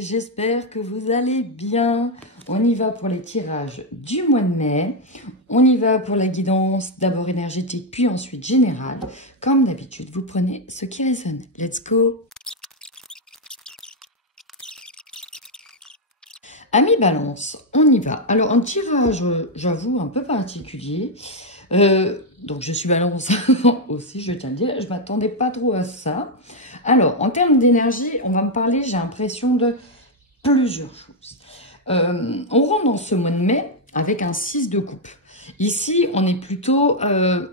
j'espère que vous allez bien. On y va pour les tirages du mois de mai. On y va pour la guidance, d'abord énergétique, puis ensuite générale. Comme d'habitude, vous prenez ce qui résonne. Let's go! Amis Balance, on y va. Alors, un tirage, j'avoue, un peu particulier. Donc, je suis Balance aussi, je tiens à le dire. Je ne m'attendais pas trop à ça. Alors, en termes d'énergie, on va me parler, j'ai l'impression, de plusieurs choses. On rentre dans ce mois de mai avec un 6 de coupe. Ici, on est plutôt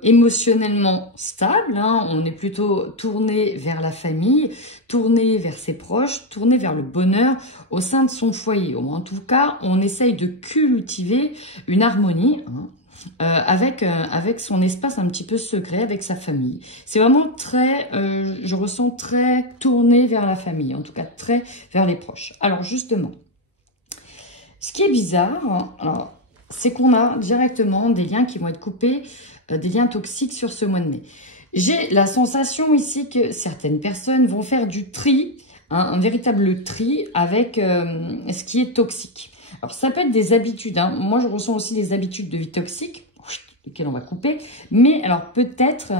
émotionnellement stable, hein, on est plutôt tourné vers la famille, tourné vers ses proches, tourné vers le bonheur au sein de son foyer. En tout cas, on essaye de cultiver une harmonie hein, avec son espace un petit peu secret, avec sa famille. C'est vraiment très, je ressens très tourné vers la famille, en tout cas très vers les proches. Alors justement, ce qui est bizarre, alors, c'est qu'on a directement des liens qui vont être coupés, des liens toxiques sur ce mois de mai. J'ai la sensation ici que certaines personnes vont faire du tri, hein, un véritable tri avec ce qui est toxique. Alors, ça peut être des habitudes. Hein. Moi, je ressens aussi des habitudes de vie toxiques, lesquelles on va couper. Mais alors, peut-être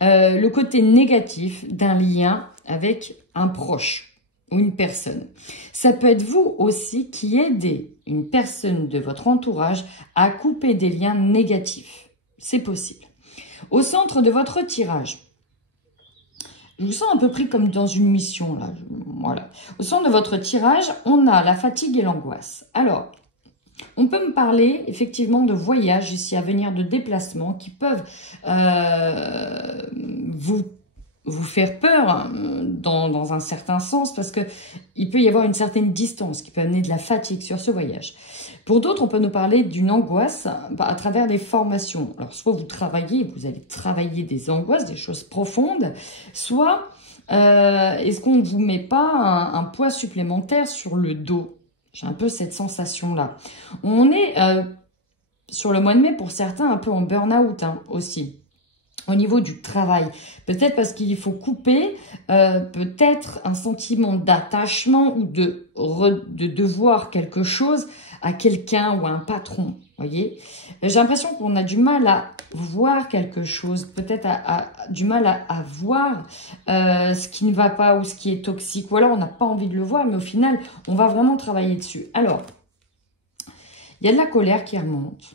le côté négatif d'un lien avec un proche ou une personne. Ça peut être vous aussi qui aidez une personne de votre entourage à couper des liens négatifs. C'est possible. Au centre de votre tirage, je vous sens un peu pris comme dans une mission là. Voilà. Au centre de votre tirage, on a la fatigue et l'angoisse. Alors, on peut me parler effectivement de voyages ici à venir, de déplacements qui peuvent vous faire peur dans un certain sens parce que il peut y avoir une certaine distance qui peut amener de la fatigue sur ce voyage. Pour d'autres, on peut nous parler d'une angoisse à travers des formations. Alors, soit vous travaillez, vous allez travailler des angoisses, des choses profondes, soit est-ce qu'on ne vous met pas un poids supplémentaire sur le dos? J'ai un peu cette sensation-là. On est sur le mois de mai, pour certains, un peu en burn-out hein, aussi. Au niveau du travail, peut-être parce qu'il faut couper, peut-être un sentiment d'attachement ou de devoir quelque chose à quelqu'un ou à un patron, voyez. J'ai l'impression qu'on a du mal à voir quelque chose, peut-être du mal à voir ce qui ne va pas ou ce qui est toxique, ou alors on n'a pas envie de le voir, mais au final, on va vraiment travailler dessus. Alors, il y a de la colère qui remonte.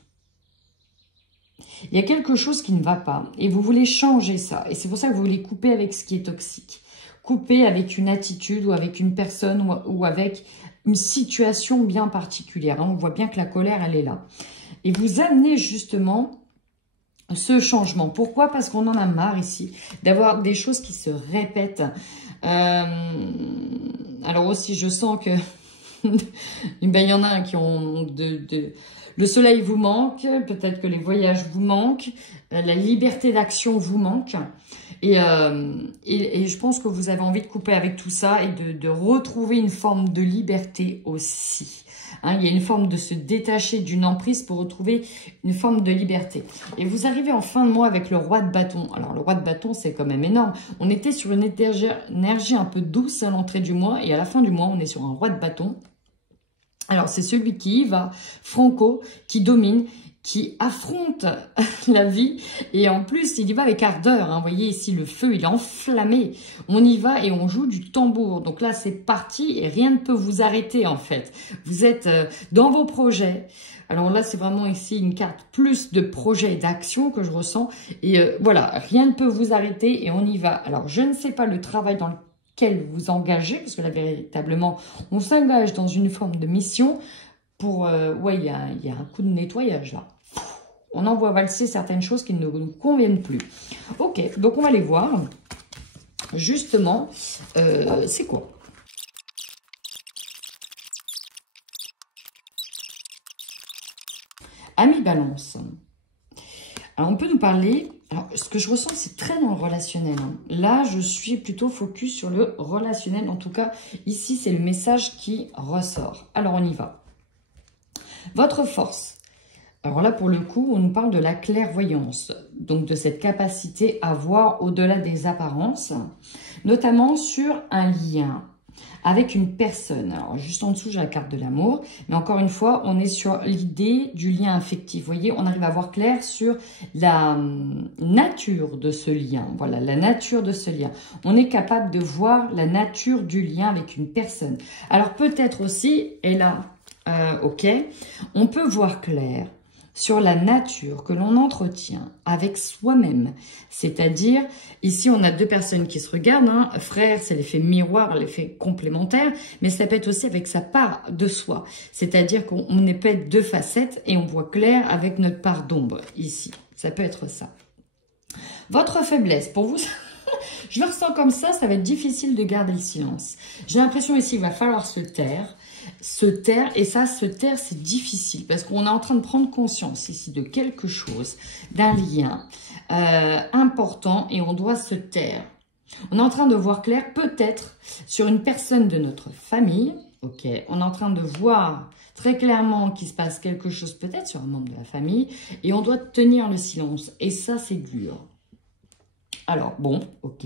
Il y a quelque chose qui ne va pas et vous voulez changer ça. Et c'est pour ça que vous voulez couper avec ce qui est toxique. Couper avec une attitude ou avec une personne ou avec une situation bien particulière. On voit bien que la colère, elle est là. Et vous amenez justement ce changement. Pourquoi? Parce qu'on en a marre ici d'avoir des choses qui se répètent. Alors aussi, je sens que ben, il y en a qui ont le soleil vous manque, peut-être que les voyages vous manquent, la liberté d'action vous manque. Et je pense que vous avez envie de couper avec tout ça et de retrouver une forme de liberté aussi. Hein, il y a une forme de se détacher d'une emprise pour retrouver une forme de liberté. Et vous arrivez en fin de mois avec le roi de bâton. Alors, le roi de bâton, c'est quand même énorme. On était sur une énergie un peu douce à l'entrée du mois. Et à la fin du mois, on est sur un roi de bâton. Alors, c'est celui qui va, franco, qui domine, qui affronte la vie. Et en plus, il y va avec ardeur. Hein. Vous voyez ici, le feu, il est enflammé. On y va et on joue du tambour. Donc là, c'est parti et rien ne peut vous arrêter, en fait. Vous êtes dans vos projets. Alors là, c'est vraiment ici une carte plus de projets et d'actions que je ressens. Et voilà, rien ne peut vous arrêter et on y va. Alors, je ne sais pas le travail dans lequel vous engagez, parce que là, véritablement, on s'engage dans une forme de mission pour... ouais, il y a un coup de nettoyage, là. On envoie valser certaines choses qui ne nous conviennent plus. Ok, donc on va les voir. Justement, c'est quoi? Amis Balance. Alors, on peut nous parler... Alors, ce que je ressens, c'est très dans le relationnel. Hein. Là, je suis plutôt focus sur le relationnel. En tout cas, ici, c'est le message qui ressort. Alors, on y va. Votre force. Alors là, pour le coup, on nous parle de la clairvoyance. Donc, de cette capacité à voir au-delà des apparences. Notamment sur un lien. avec une personne. Alors, juste en dessous, j'ai la carte de l'amour. Mais encore une fois, on est sur l'idée du lien affectif. Vous voyez, on arrive à voir clair sur la nature de ce lien. Voilà, la nature de ce lien. On est capable de voir la nature du lien avec une personne. Alors, peut-être aussi, et là, ok, on peut voir clair sur la nature que l'on entretient avec soi-même. C'est-à-dire, ici, on a deux personnes qui se regardent. Hein. Frère, c'est l'effet miroir, l'effet complémentaire, mais ça peut être aussi avec sa part de soi. C'est-à-dire qu'on peut être deux facettes et on voit clair avec notre part d'ombre ici. Ça peut être ça. Votre faiblesse, pour vous, je le ressens comme ça va être difficile de garder le silence. J'ai l'impression ici, il va falloir se taire, et ça, se taire, c'est difficile parce qu'on est en train de prendre conscience ici de quelque chose, d'un lien important et on doit se taire. On est en train de voir clair, peut-être, sur une personne de notre famille, ok, on est en train de voir très clairement qu'il se passe quelque chose, peut-être sur un membre de la famille, et on doit tenir le silence, et ça, c'est dur. Alors, bon, ok,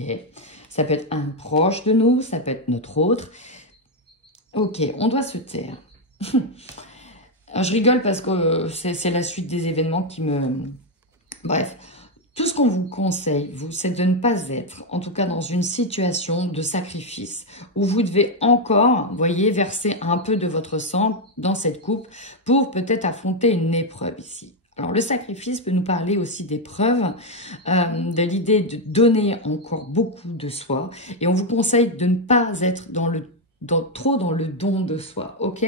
ça peut être un proche de nous, ça peut être notre autre. Ok, on doit se taire. Alors, je rigole parce que c'est la suite des événements qui me... Bref, tout ce qu'on vous conseille, vous, c'est de ne pas être, en tout cas dans une situation de sacrifice, où vous devez encore, vous voyez, verser un peu de votre sang dans cette coupe pour peut-être affronter une épreuve ici. Alors, le sacrifice peut nous parler aussi d'épreuves, de l'idée de donner encore beaucoup de soi. Et on vous conseille de ne pas être trop dans le don de soi, ok?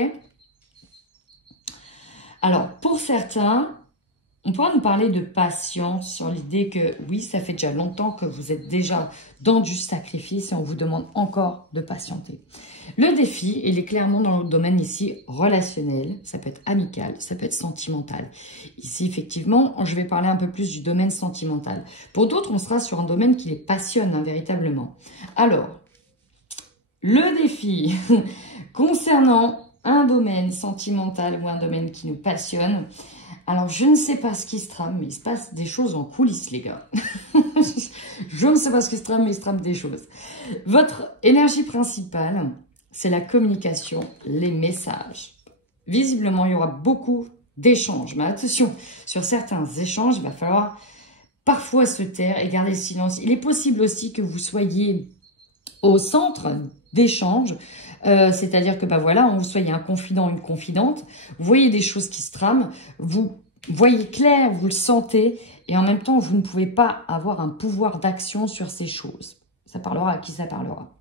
Alors, pour certains, on pourra nous parler de patience sur l'idée que, oui, ça fait déjà longtemps que vous êtes déjà dans du sacrifice et on vous demande encore de patienter. Le défi, il est clairement dans le domaine ici relationnel, ça peut être amical, ça peut être sentimental. Ici, effectivement, je vais parler un peu plus du domaine sentimental. Pour d'autres, on sera sur un domaine qui les passionne, hein, véritablement. Alors, le défi concernant un domaine sentimental ou un domaine qui nous passionne, alors je ne sais pas ce qui se trame, mais il se passe des choses en coulisses, les gars. Je ne sais pas ce qui se trame, mais il se trame des choses. Votre énergie principale, c'est la communication, les messages. Visiblement, il y aura beaucoup d'échanges. Mais attention, sur certains échanges, il va falloir parfois se taire et garder le silence. Il est possible aussi que vous soyez au centre d'échanges, c'est-à-dire que voilà, vous soyez un confident, une confidente, vous voyez des choses qui se trament, vous voyez clair, vous le sentez, et en même temps, vous ne pouvez pas avoir un pouvoir d'action sur ces choses. Ça parlera à qui ça parlera.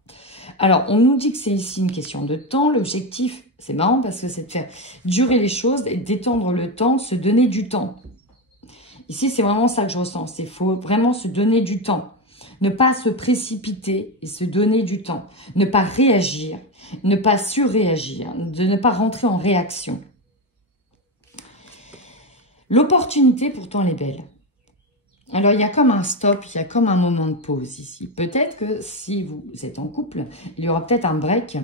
Alors, on nous dit que c'est ici une question de temps. L'objectif, c'est marrant parce que c'est de faire durer les choses et d'étendre le temps, se donner du temps. Ici, c'est vraiment ça que je ressens. Il faut vraiment se donner du temps. Ne pas se précipiter et se donner du temps. Ne pas réagir, ne pas surréagir, de ne pas rentrer en réaction. L'opportunité, pourtant, elle est belle. Alors, il y a comme un stop, il y a comme un moment de pause ici. Peut-être que si vous êtes en couple, il y aura peut-être un break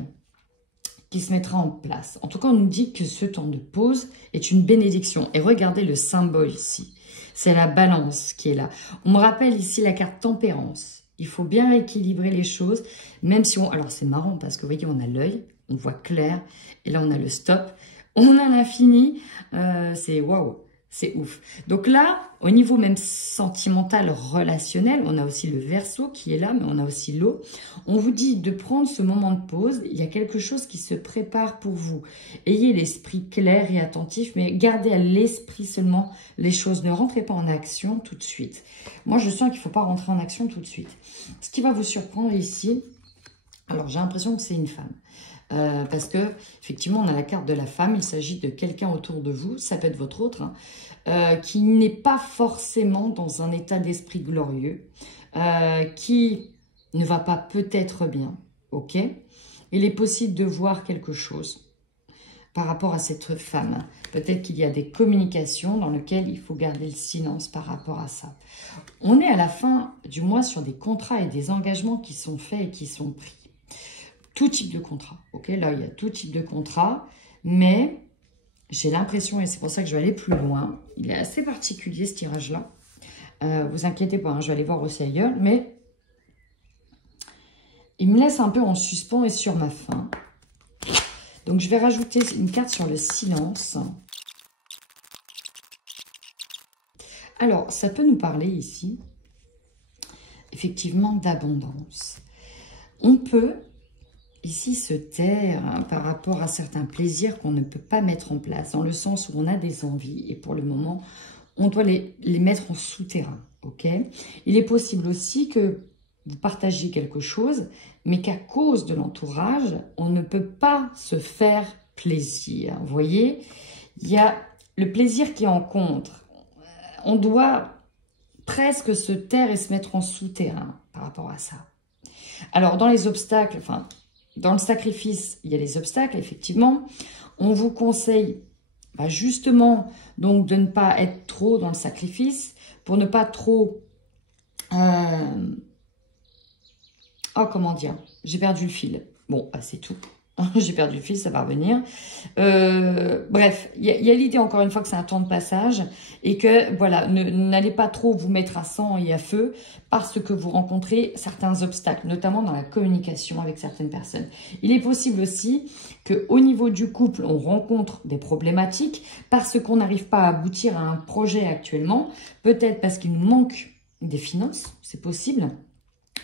qui se mettra en place. En tout cas, on nous dit que ce temps de pause est une bénédiction. Et regardez le symbole ici. C'est la balance qui est là. On me rappelle ici la carte tempérance. Il faut bien équilibrer les choses, même si on... Alors, c'est marrant parce que, vous voyez, on a l'œil, on voit clair. Et là, on a le stop. On a l'infini. C'est waouh. C'est ouf. Donc là, au niveau même sentimental, relationnel, on a aussi le Verseau qui est là, mais on a aussi l'eau. On vous dit de prendre ce moment de pause. Il y a quelque chose qui se prépare pour vous. Ayez l'esprit clair et attentif, mais gardez à l'esprit seulement les choses. Ne rentrez pas en action tout de suite. Moi, je sens qu'il ne faut pas rentrer en action tout de suite. Ce qui va vous surprendre ici, alors j'ai l'impression que c'est une femme. Parce que effectivement on a la carte de la femme, il s'agit de quelqu'un autour de vous, ça peut être votre autre, hein, qui n'est pas forcément dans un état d'esprit glorieux, qui ne va pas peut-être bien, ok? Il est possible de voir quelque chose par rapport à cette femme. Peut-être qu'il y a des communications dans lesquelles il faut garder le silence par rapport à ça. On est à la fin du mois sur des contrats et des engagements qui sont faits et qui sont pris. Tout type de contrat, ok? Là, il y a tout type de contrat, mais j'ai l'impression, et c'est pour ça que je vais aller plus loin, il est assez particulier ce tirage-là. Vous inquiétez pas, hein, je vais aller voir aussi ailleurs, mais il me laisse un peu en suspens et sur ma faim. Donc, je vais rajouter une carte sur le silence. Alors, ça peut nous parler ici, effectivement, d'abondance. On peut ici se taire par rapport à certains plaisirs qu'on ne peut pas mettre en place, dans le sens où on a des envies et pour le moment, on doit les mettre en souterrain. Ok ? Il est possible aussi que vous partagiez quelque chose, mais qu'à cause de l'entourage, on ne peut pas se faire plaisir. Vous voyez, il y a le plaisir qui en compte. On doit presque se taire et se mettre en souterrain par rapport à ça. Alors, dans les obstacles, enfin, dans le sacrifice, il y a les obstacles, effectivement. On vous conseille justement donc de ne pas être trop dans le sacrifice, pour ne pas trop... Oh, comment dire? J'ai perdu le fil. Bon, c'est tout. J'ai perdu le fil, ça va revenir. Bref, il y a l'idée, encore une fois, que c'est un temps de passage et que, voilà, n'allez pas trop vous mettre à sang et à feu parce que vous rencontrez certains obstacles, notamment dans la communication avec certaines personnes. Il est possible aussi qu'au niveau du couple, on rencontre des problématiques parce qu'on n'arrive pas à aboutir à un projet actuellement, peut-être parce qu'il nous manque des finances, c'est possible.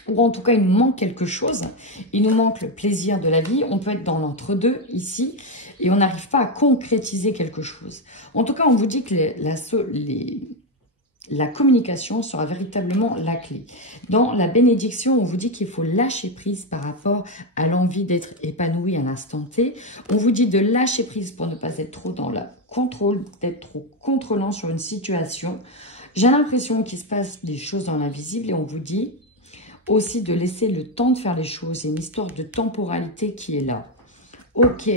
Ou en tout cas, il nous manque quelque chose. Il nous manque le plaisir de la vie. On peut être dans l'entre-deux ici et on n'arrive pas à concrétiser quelque chose. En tout cas, on vous dit que la communication sera véritablement la clé. Dans la bénédiction, on vous dit qu'il faut lâcher prise par rapport à l'envie d'être épanoui à l'instant T. On vous dit de lâcher prise pour ne pas être trop dans le contrôle, d'être trop contrôlant sur une situation. J'ai l'impression qu'il se passe des choses dans l'invisible et on vous dit aussi de laisser le temps de faire les choses. Il y a une histoire de temporalité qui est là. Ok.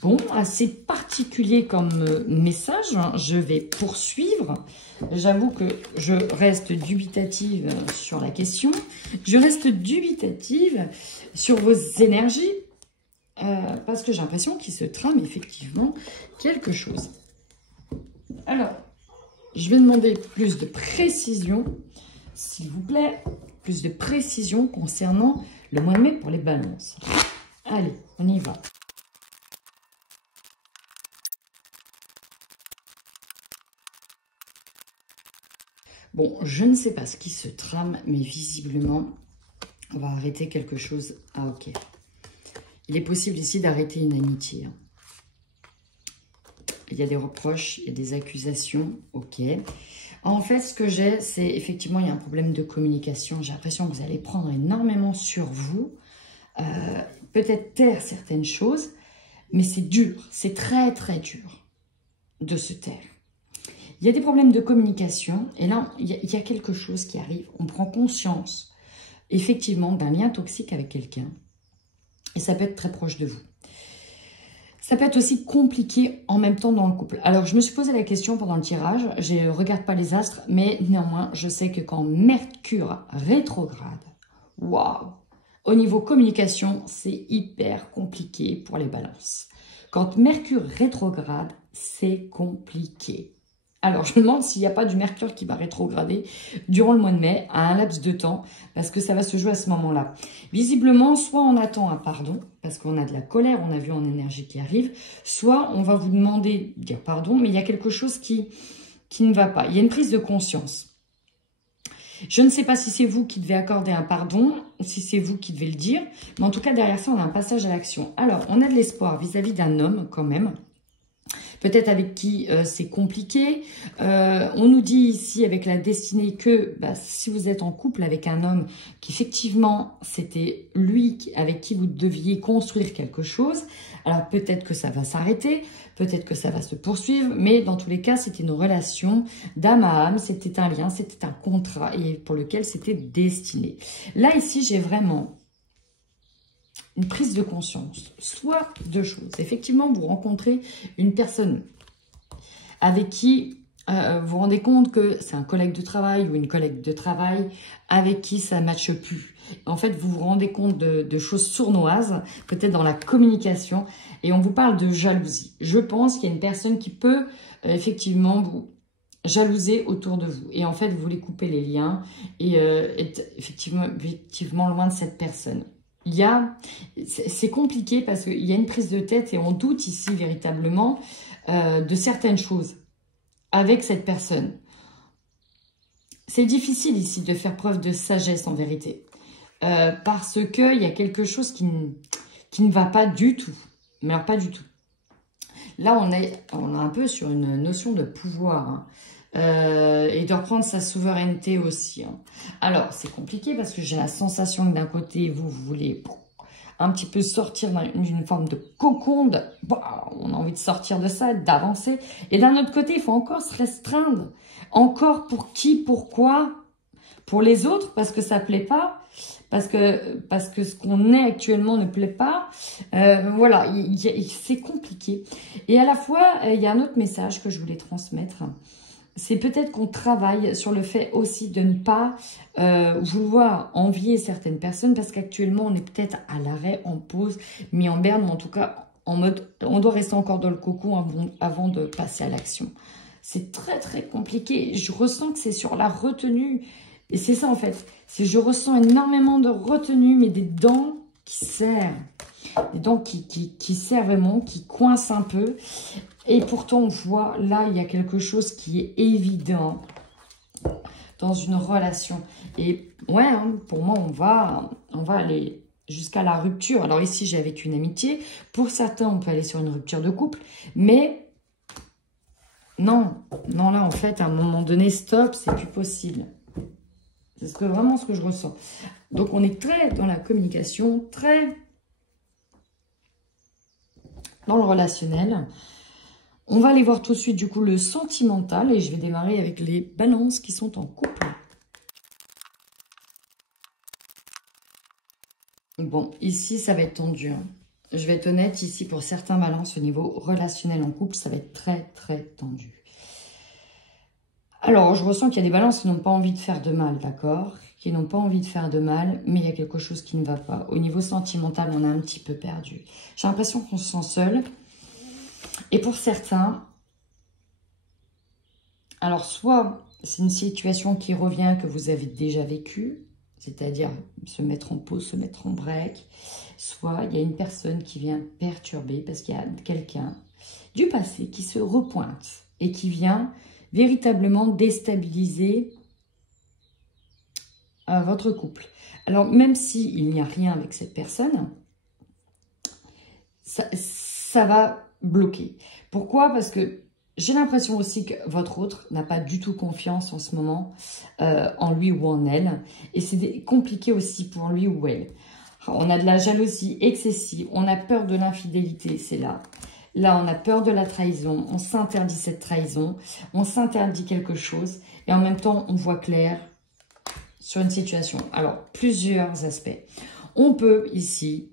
Bon, assez particulier comme message. Je vais poursuivre. J'avoue que je reste dubitative sur la question. Je reste dubitative sur vos énergies. Parce que j'ai l'impression qu'il se trame effectivement quelque chose. Alors, je vais demander plus de précision. S'il vous plaît, plus de précision concernant le mois de mai pour les balances. Allez, on y va. Bon, je ne sais pas ce qui se trame, mais visiblement, on va arrêter quelque chose. Ah, ok. Il est possible ici d'arrêter une amitié. Il y a des reproches, il y a des accusations, ok. En fait, ce que j'ai, c'est effectivement, il y a un problème de communication. J'ai l'impression que vous allez prendre énormément sur vous. Peut-être taire certaines choses, mais c'est dur. C'est très, très dur de se taire. Il y a des problèmes de communication. Et là, il y a quelque chose qui arrive. On prend conscience, effectivement, d'un lien toxique avec quelqu'un. Et ça peut être très proche de vous. Ça peut être aussi compliqué en même temps dans le couple. Alors, je me suis posé la question pendant le tirage. Je ne regarde pas les astres, mais néanmoins, je sais que quand Mercure rétrograde, waouh, au niveau communication, c'est hyper compliqué pour les balances. Quand Mercure rétrograde, c'est compliqué. Alors, je me demande s'il n'y a pas du Mercure qui va rétrograder durant le mois de mai, à un laps de temps, parce que ça va se jouer à ce moment-là. Visiblement, soit on attend un pardon, parce qu'on a de la colère, on a vu en énergie qui arrive, soit on va vous demander de dire pardon, mais il y a quelque chose qui ne va pas. Il y a une prise de conscience. Je ne sais pas si c'est vous qui devez accorder un pardon, si c'est vous qui devez le dire, mais en tout cas, derrière ça, on a un passage à l'action. Alors, on a de l'espoir vis-à-vis d'un homme, quand même, peut-être avec qui c'est compliqué. On nous dit ici avec la destinée que si vous êtes en couple avec un homme, qu'effectivement c'était lui avec qui vous deviez construire quelque chose, alors peut-être que ça va s'arrêter, peut-être que ça va se poursuivre, mais dans tous les cas c'était une relation d'âme à âme, c'était un lien, c'était un contrat et pour lequel c'était destiné. Là ici j'ai vraiment une prise de conscience, soit deux choses. Effectivement, vous rencontrez une personne avec qui vous vous rendez compte que c'est un collègue de travail ou une collègue de travail avec qui ça ne matche plus. En fait, vous vous rendez compte de choses sournoises, peut-être dans la communication, et on vous parle de jalousie. Je pense qu'il y a une personne qui peut effectivement jalouser autour de vous. Et en fait, vous voulez couper les liens et être effectivement loin de cette personne. C'est compliqué parce qu'il y a une prise de tête et on doute ici véritablement de certaines choses avec cette personne. C'est difficile ici de faire preuve de sagesse en vérité. Parce qu'il y a quelque chose qui ne va pas du tout. Mais alors pas du tout. Là, on est un peu sur une notion de pouvoir. Hein. Et de reprendre sa souveraineté aussi. Hein. Alors, c'est compliqué parce que j'ai la sensation que d'un côté, vous voulez un petit peu sortir d'une forme de cocon. On a envie de sortir de ça, d'avancer. Et d'un autre côté, il faut encore se restreindre. Encore pour qui, pourquoi? Pour les autres, parce que ça ne plaît pas. Parce que ce qu'on est actuellement ne plaît pas. Voilà, c'est compliqué. Et à la fois, il y a un autre message que je voulais transmettre. C'est peut-être qu'on travaille sur le fait aussi de ne pas vouloir envier certaines personnes parce qu'actuellement, on est peut-être à l'arrêt, en pause, mis en berne, mais en tout cas, en mode, on doit rester encore dans le cocon avant de passer à l'action. C'est très, très compliqué. Je ressens que c'est sur la retenue. Et c'est ça, en fait. Je ressens énormément de retenue, mais des dents qui serrent. Des dents qui serrent vraiment, qui coincent un peu. Et pourtant, on voit, là, il y a quelque chose qui est évident dans une relation. Et ouais, hein, pour moi, on va aller jusqu'à la rupture. Alors ici, j'ai avec une amitié. Pour certains, on peut aller sur une rupture de couple. Mais non, là, en fait, à un moment donné, stop, c'est plus possible. C'est vraiment ce que je ressens. Donc, on est très dans la communication, très dans le relationnel. On va aller voir tout de suite, du coup, le sentimental. Et je vais démarrer avec les balances qui sont en couple. Bon, ici, ça va être tendu. Hein. Je vais être honnête, ici, pour certains balances au niveau relationnel en couple, ça va être très, très tendu. Alors, je ressens qu'il y a des balances qui n'ont pas envie de faire de mal, d'accord? Qui n'ont pas envie de faire de mal, mais il y a quelque chose qui ne va pas. Au niveau sentimental, on a un petit peu perdu. J'ai l'impression qu'on se sent seul. Et pour certains, alors soit c'est une situation qui revient que vous avez déjà vécue, c'est-à-dire se mettre en pause, se mettre en break, soit il y a une personne qui vient perturber parce qu'il y a quelqu'un du passé qui se repointe et qui vient véritablement déstabiliser votre couple. Alors, même s'il n'y a rien avec cette personne, ça va bloquer. Pourquoi? Parce que j'ai l'impression aussi que votre autre n'a pas du tout confiance en ce moment en lui ou en elle. Et c'est compliqué aussi pour lui ou elle. On a de la jalousie excessive, on a peur de l'infidélité, c'est là. Là, on a peur de la trahison, on s'interdit cette trahison, on s'interdit quelque chose et en même temps, on voit clair sur une situation. Alors, plusieurs aspects. On peut ici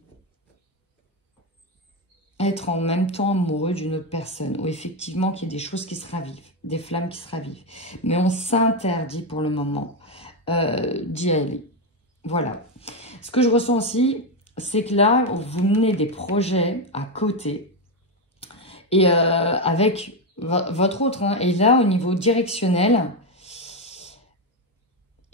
être en même temps amoureux d'une autre personne ou effectivement qu'il y ait des choses qui se ravivent, des flammes qui se ravivent. Mais on s'interdit pour le moment d'y aller. Voilà. Ce que je ressens aussi, c'est que là, vous menez des projets à côté et avec votre autre. Hein. Et là, au niveau directionnel,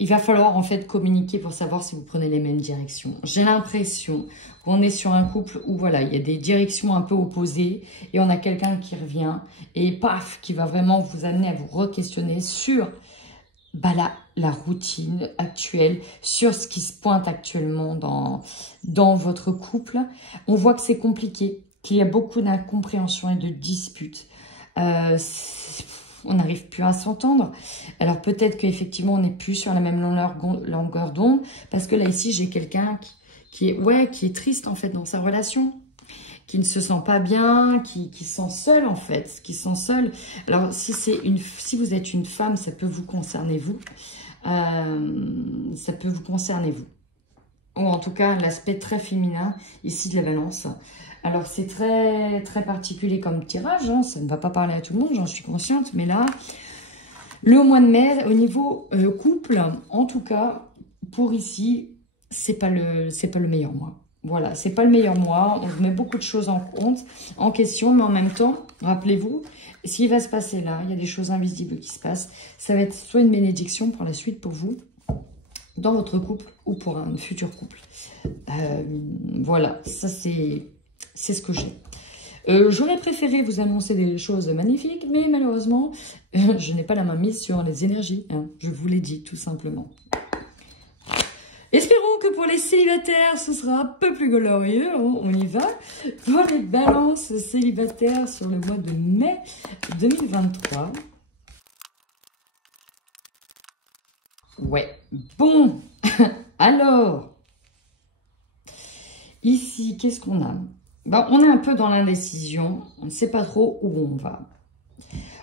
il va falloir en fait communiquer pour savoir si vous prenez les mêmes directions. J'ai l'impression qu'on est sur un couple où voilà, il y a des directions un peu opposées et on a quelqu'un qui revient et paf, qui va vraiment vous amener à vous re-questionner sur la routine actuelle, sur ce qui se pointe actuellement dans votre couple. On voit que c'est compliqué, qu'il y a beaucoup d'incompréhension et de disputes. On n'arrive plus à s'entendre. Alors peut-être qu'effectivement on n'est plus sur la même longueur d'onde, parce que là ici j'ai quelqu'un qui est triste en fait dans sa relation, qui ne se sent pas bien, qui se sent seul en fait, qui se sent seul. Alors si vous êtes une femme, ça peut vous concerner vous, ça peut vous concerner vous, ou en tout cas l'aspect très féminin ici de la balance. Alors, c'est très, très particulier comme tirage. Hein. Ça ne va pas parler à tout le monde, j'en suis consciente. Mais là, le mois de mai, au niveau couple, en tout cas, pour ici, c'est pas le meilleur mois. Voilà, c'est pas le meilleur mois. On met beaucoup de choses en compte, en question. Mais en même temps, Rappelez-vous, s'il va se passer là, il y a des choses invisibles qui se passent. Ça va être soit une bénédiction pour la suite pour vous, dans votre couple ou pour un futur couple. Voilà, ça c'est ce que j'ai. J'aurais préféré vous annoncer des choses magnifiques, mais malheureusement, je n'ai pas la main mise sur les énergies. Hein, je vous l'ai dit, tout simplement. Espérons que pour les célibataires, ce sera un peu plus glorieux. On y va. Pour les balances célibataires sur le mois de mai 2023. Ouais, bon. Alors, ici, qu'est-ce qu'on a? Ben, on est un peu dans l'indécision. On ne sait pas trop où on va.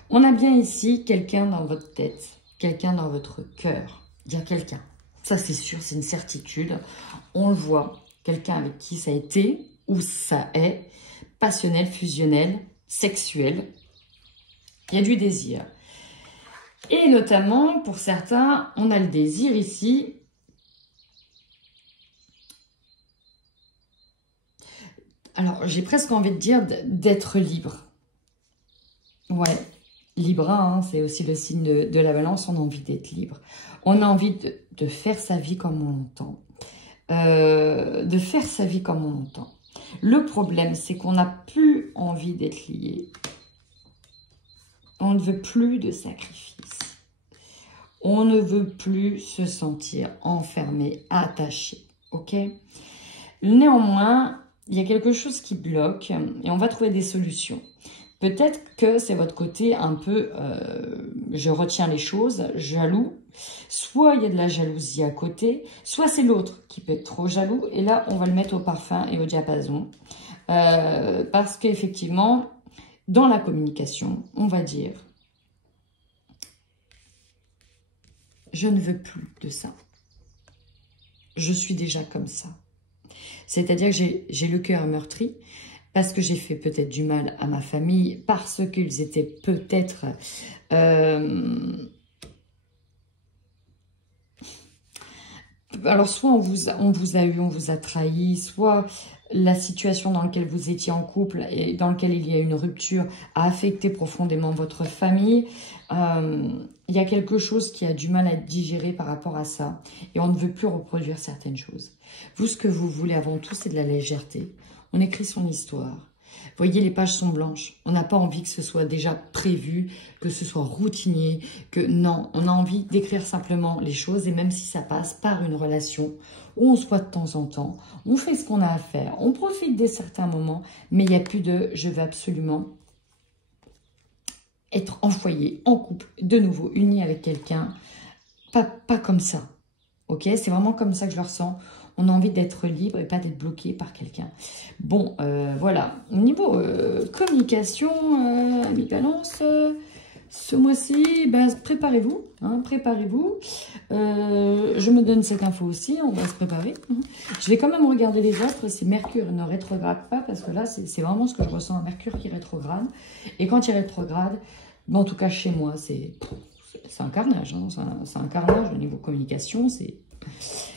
On a bien ici quelqu'un dans votre tête, quelqu'un dans votre cœur. Il y a quelqu'un. Ça, c'est sûr, c'est une certitude. On le voit. Quelqu'un avec qui ça a été ou ça est passionnel, fusionnel, sexuel. Il y a du désir. Et notamment, pour certains, on a le désir ici. Alors, j'ai presque envie de dire d'être libre. Ouais, libre, hein, c'est aussi le signe de la balance. On a envie d'être libre. On a envie de faire sa vie comme on l'entend. De faire sa vie comme on l'entend. Le problème, c'est qu'on n'a plus envie d'être lié. On ne veut plus de sacrifice. On ne veut plus se sentir enfermé, attaché. Ok? Néanmoins, il y a quelque chose qui bloque et on va trouver des solutions. Peut-être que c'est votre côté un peu, je retiens les choses, jaloux. Soit il y a de la jalousie à côté, soit c'est l'autre qui peut être trop jaloux. Et là, on va le mettre au parfum et au diapason. Parce qu'effectivement, dans la communication, on va dire, je ne veux plus de ça. Je suis déjà comme ça. C'est-à-dire que j'ai le cœur meurtri. Parce que j'ai fait peut-être du mal à ma famille, parce qu'ils étaient peut-être... Alors, soit on vous a eu, on vous a trahi, soit la situation dans laquelle vous étiez en couple et dans laquelle il y a une rupture a affecté profondément votre famille. Il y a quelque chose qui a du mal à être digéré par rapport à ça. Et on ne veut plus reproduire certaines choses. Vous, ce que vous voulez avant tout, c'est de la légèreté. On écrit son histoire. Vous voyez, les pages sont blanches. On n'a pas envie que ce soit déjà prévu, que ce soit routinier, que non. On a envie d'écrire simplement les choses et même si ça passe par une relation où on se voit de temps en temps, on fait ce qu'on a à faire, on profite de certains moments, mais il n'y a plus de « je veux absolument être en foyer, en couple, de nouveau, uni avec quelqu'un ». Pas comme ça, ok? C'est vraiment comme ça que je le ressens. On a envie d'être libre et pas d'être bloqué par quelqu'un. Bon, voilà. Au niveau communication, amis balance, ce mois-ci, ben, préparez-vous. Hein, préparez-vous. Je me donne cette info aussi, on va se préparer. Je vais quand même regarder les autres si Mercure ne rétrograde pas, parce que là, c'est vraiment ce que je ressens, un Mercure qui rétrograde. Et quand il rétrograde, ben, en tout cas chez moi, c'est un carnage. Hein, c'est un carnage au niveau communication, c'est...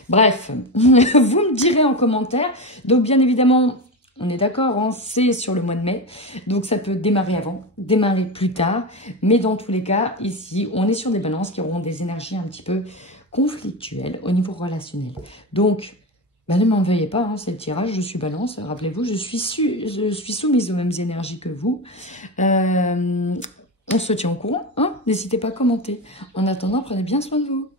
Bref, vous me direz en commentaire. Donc, bien évidemment, on est d'accord, hein, c'est sur le mois de mai. Donc, ça peut démarrer avant, démarrer plus tard. Mais dans tous les cas, ici, on est sur des balances qui auront des énergies un petit peu conflictuelles au niveau relationnel. Donc, ben, ne m'en veuillez pas, hein, c'est le tirage, je suis balance. Rappelez-vous, je suis soumise aux mêmes énergies que vous. On se tient au courant, hein, n'hésitez pas à commenter. En attendant, prenez bien soin de vous.